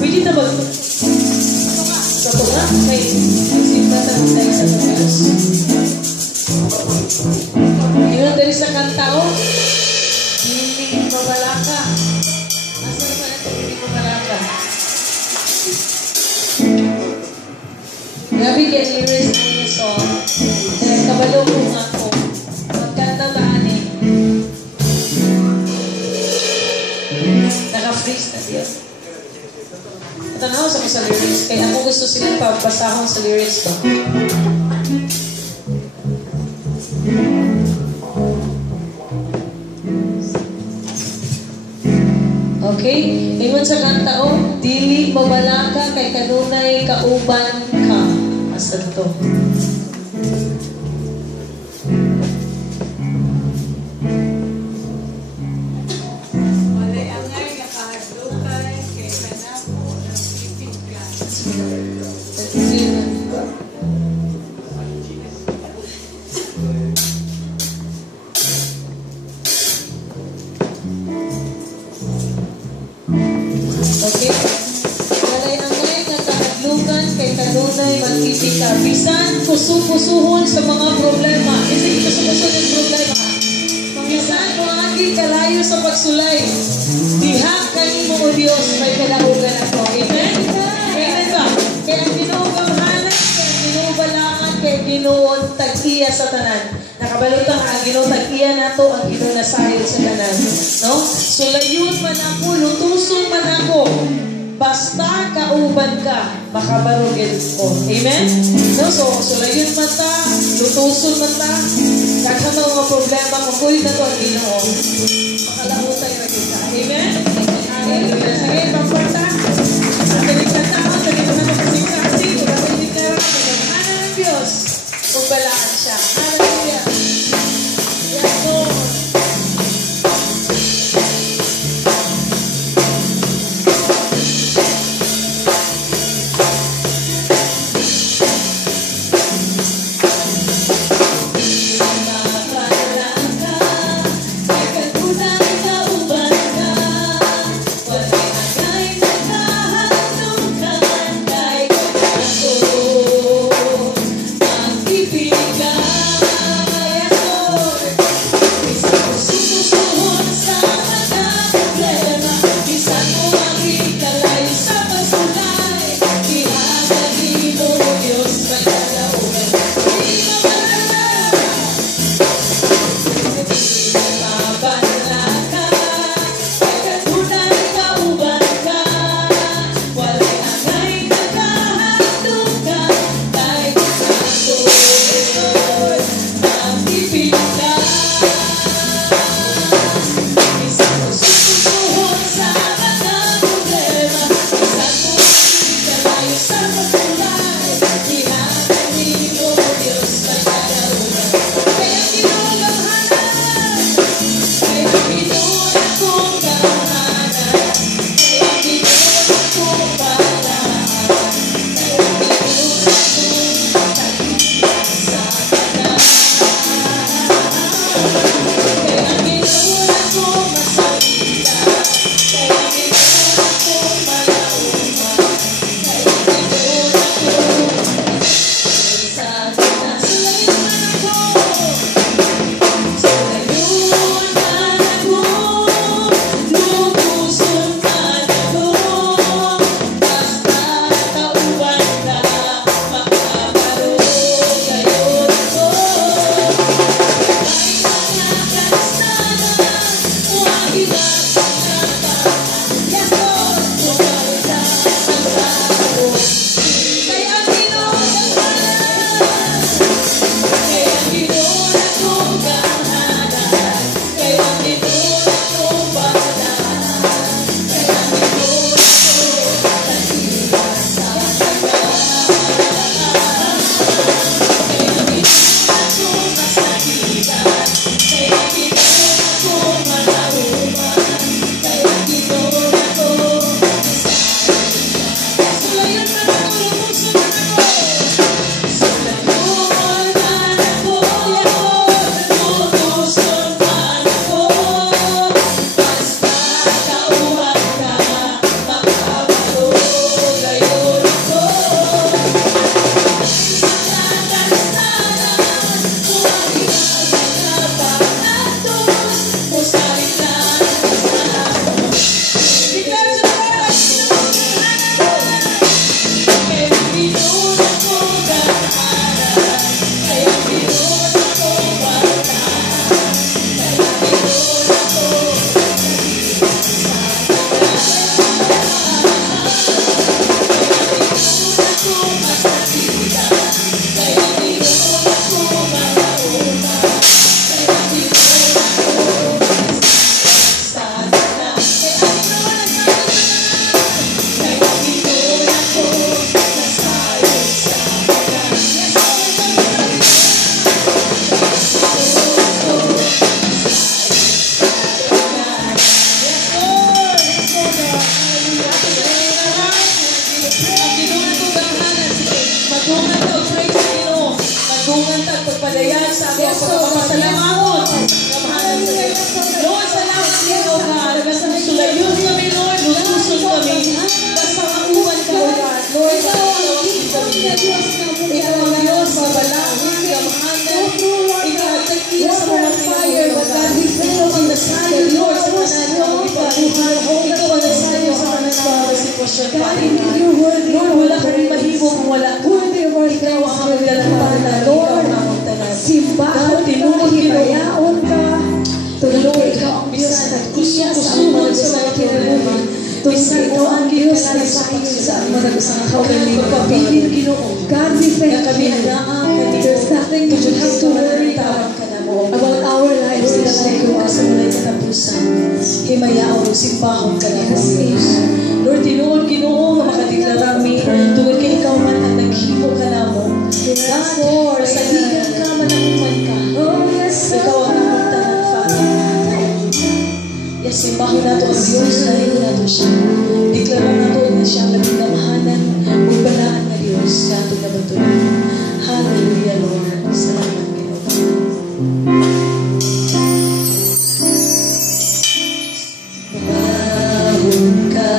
Pwede na ba? Sa tunga? May simpa sa tayo sa Diyos. Yun dari sa kanta o. Hindi mabalaka. Asa na pala ito hindi mabalaka? Grabe kaya lyrics na yung song. Kaya kabalo ko nga ko. Magkanta taan eh. Naka-freeze na diyo. Tanaw sa mga lyrics. Kaya ako gusto silang pabasahon sa lyrics ba? Okay? Ingon sa kanta o, dili mabalaka kay kanunay kauban ka. Asan to? Okay? Walay-angay nga kahadlukan kay kanunay mag-ibig ka. Bisan puso-pusuhon sa mga problema. Isig puso-pusuhon yung problema. Bisan kung agi kalayo sa pagsulay. Diha kani mo o Diyos may kalaugan ako. Amen? Amen ba? Kaya ginugamhanan, kaya ginubalangan, kaya ginuon tag-iya sa tanan. Nakabalutang ang Ginoo tag-iya nato ang Ginoo nasayod sa tanan. No? So layon man ako, lutuson man ako. Basta kauban ka, makabarugin ko. Amen? No? So layon man ta, lutuson man ta, kaghan mga problema kung kulit na to ang Ginoo. Makalautan na kita. Amen? Hallelujah. Sige, pagporta. Natiligtan na ako, natiligtan na ako kasing-kasing, natiligtan na ako, natiligtan ng Diyos. Kung balaan siya. Hallelujah. Yes, Lord. Walay-angay na sitwasyon, God, Father in God. your word, Lord, wala kami mahimo kung wala. worthy of our Ikaw ang thanks, magdalampanan, ikaw Lord. ang magtanan. Simbahan God, ka, tinuod, himayaon ka. Tulog Lord, ikaw ang Diyos bisan na iya sa kusukusuhon mga sa mga kinabuhi. Tulog bisan ikaw ang Diyos na sa sayo sa mga mga kaugalingon, kapabilin, Ginoo. God, we Na thank kami you. anaan na There's nothing that you have to worry tawag ka na mo. about our lives in Lord, the sa iyo ka sa mulay katapusan. Himayaon o simbahon ka na mo, Diyos. Lord, tinuod, Ginoo, nga makadeklara mi, tungod kay ikaw man ang naghimo ka na mo. Yes, Lord. Saligan ka, manakuman ka. Oh, yes, Ikaw ang among tanan, Father. Yes, simbahon nato ang Diyos na iyo nato siya. Deklara nato na siya ang nagdamahanan, magbalaan na Diyos nato na batulan. Hallelujah, Lord. Salamat, Ginoo. Mahon ka,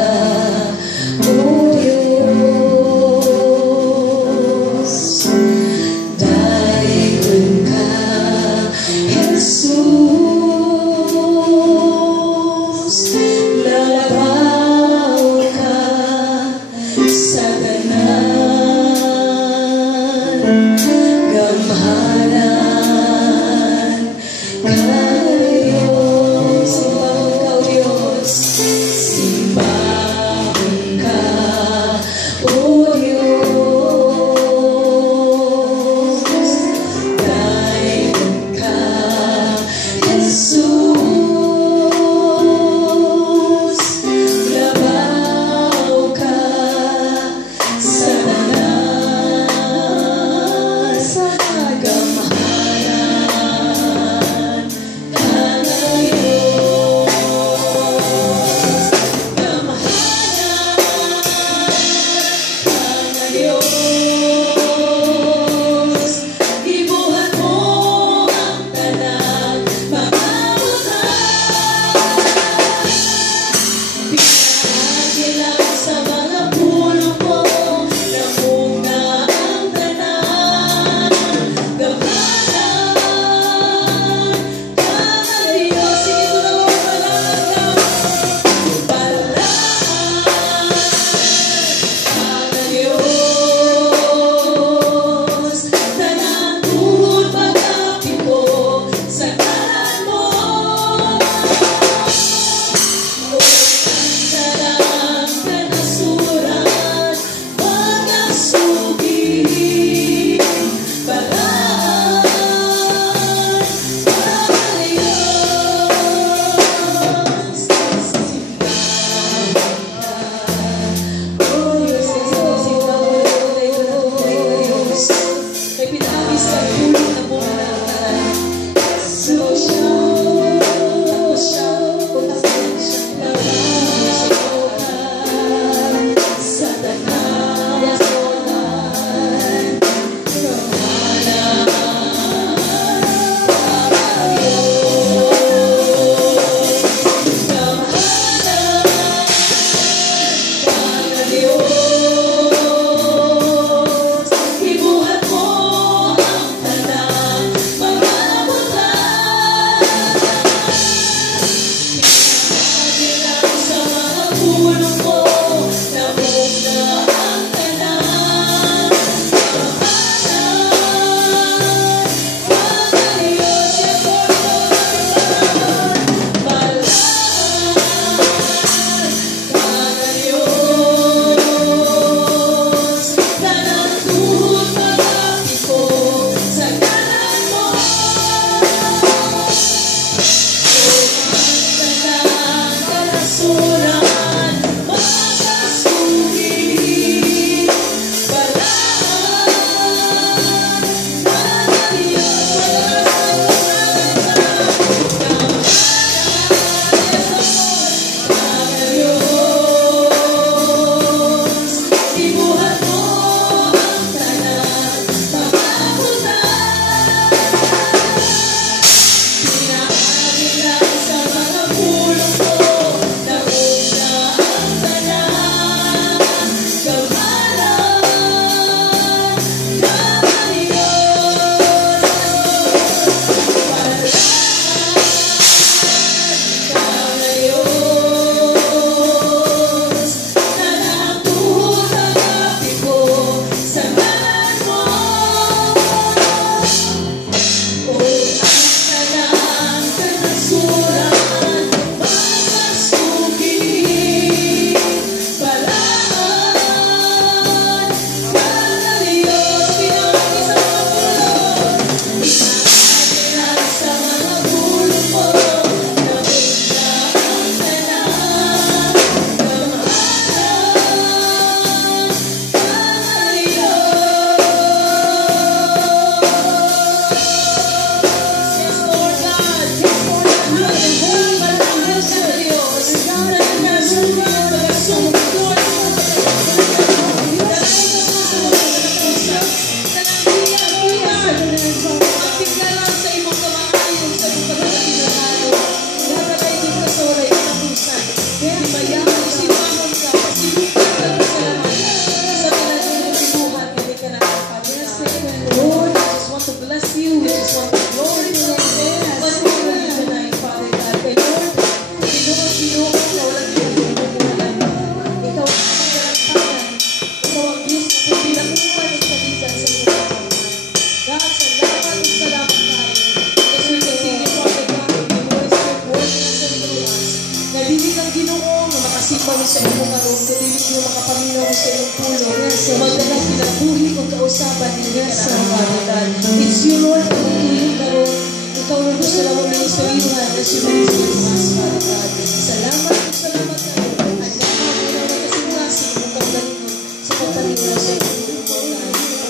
Ginoo sa iyong pulo. Yes, sir. Magdalang kinabuhi kung kausapan ninyo Yes, ka sir. na, Father God. It's you, Lord, na magtulong karon. Ikaw na gusto lang mo ministeryuhan as you minister to us, Father God. Salamat kayo. At nakakulaw na kasing-kasing kung kaugalingon sa pagpalinglaw sa iyong pulo.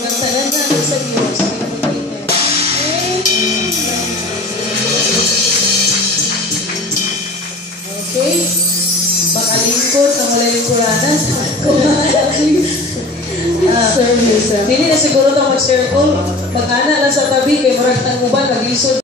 Ang tanan namin sa iyo, sa pinapagalitin. Okay? Makalingkod ang malayong kuranan. Service. Dili na siguro ito mag-circle. Mag-ana lang sa tabi kay murag tang uban, mag-isod.